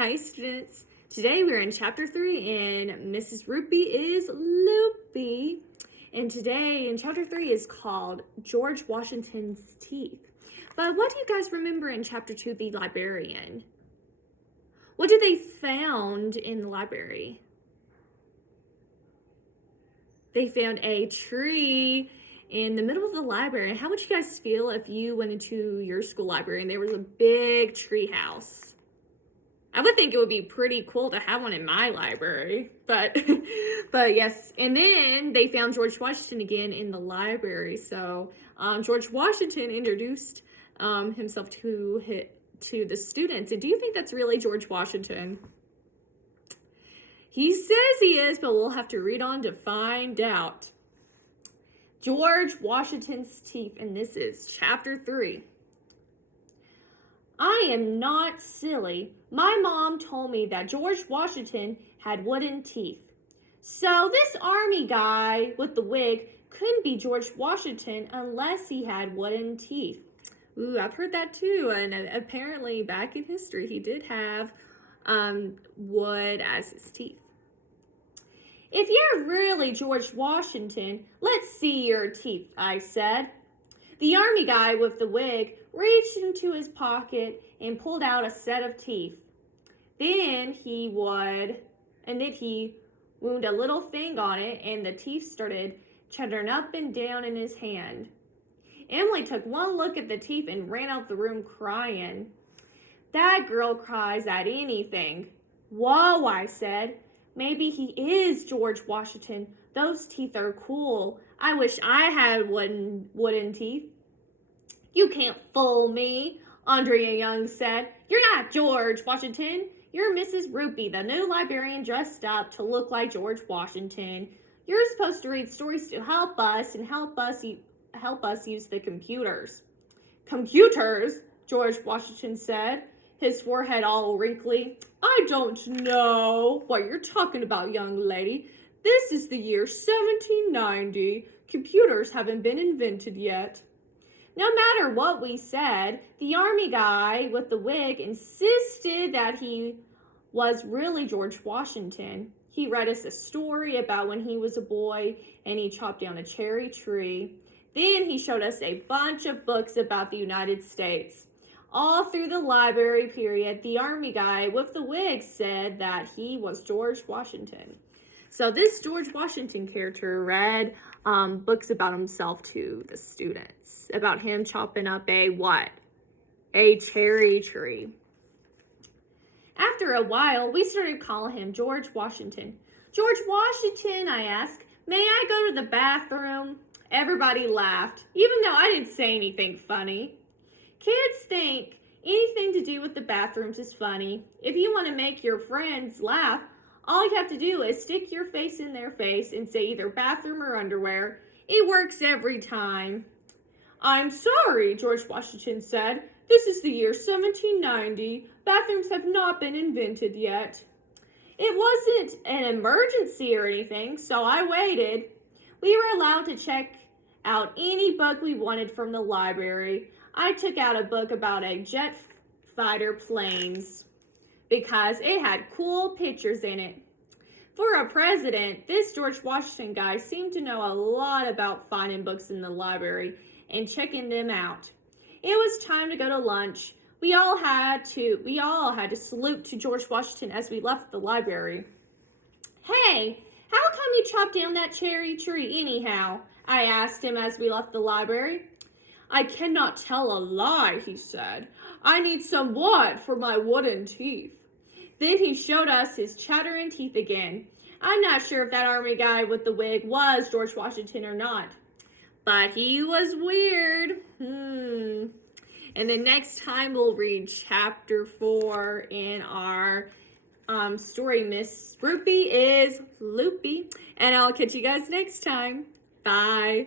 Hi students, today we're in chapter 3 and Mrs. Roopy is Loopy. And today in chapter 3 is called George Washington's Teeth. But what do you guys remember in chapter 2, the librarian? What did they found in the library? They found a tree in the middle of the library. How would you guys feel if you went into your school library and there was a big tree house? I would think it would be pretty cool to have one in my library, but yes. And then they found George Washington again in the library. So George Washington introduced himself to the students. And do you think that's really George Washington? He says he is, but we'll have to read on to find out. George Washington's teeth, and this is chapter 3. I am not silly. My mom told me that George Washington had wooden teeth. So this army guy with the wig couldn't be George Washington unless he had wooden teeth. Ooh, I've heard that too. And apparently back in history, he did have wood as his teeth. If you're really George Washington, let's see your teeth, I said. The army guy with the wig reached into his pocket and pulled out a set of teeth. Then he wound a little thing on it, and the teeth started chattering up and down in his hand. Emily took one look at the teeth and ran out the room crying. That girl cries at anything. Whoa, I said. Maybe he is George Washington. Those teeth are cool. I wish I had wooden teeth. You can't fool me, Andrea Young said. You're not George Washington. You're Mrs. Roopy, the new librarian dressed up to look like George Washington. You're supposed to read stories to help us and help us use the computers. Computers? George Washington said, his forehead all wrinkly. I don't know what you're talking about, young lady. This is the year 1790. Computers haven't been invented yet. No matter what we said, the army guy with the wig insisted that he was really George Washington. He read us a story about when he was a boy and he chopped down a cherry tree. Then he showed us a bunch of books about the United States. All through the library period, the army guy with the wig said that he was George Washington. So this George Washington character read books about himself to the students, about him chopping up a what? A cherry tree. After a while, we started calling him George Washington. George Washington, I asked, may I go to the bathroom? Everybody laughed, even though I didn't say anything funny. Kids think anything to do with the bathrooms is funny. If you want to make your friends laugh, all you have to do is stick your face in their face and say either bathroom or underwear. It works every time. I'm sorry, George Washington said. This is the year 1790. Bathrooms have not been invented yet. It wasn't an emergency or anything, so I waited. We were allowed to check out any book we wanted from the library. I took out a book about a jet fighter planes because it had cool pictures in it. For a president, this George Washington guy seemed to know a lot about finding books in the library and checking them out. It was time to go to lunch. We all had to salute to George Washington as we left the library. Hey, how come you chopped down that cherry tree anyhow? I asked him as we left the library. I cannot tell a lie, he said. I need some wood for my wooden teeth. Then he showed us his chattering teeth again. I'm not sure if that army guy with the wig was George Washington or not, but he was weird. And then next time we'll read chapter 4 in our story, Miss Roopy is Loopy. And I'll catch you guys next time. Bye.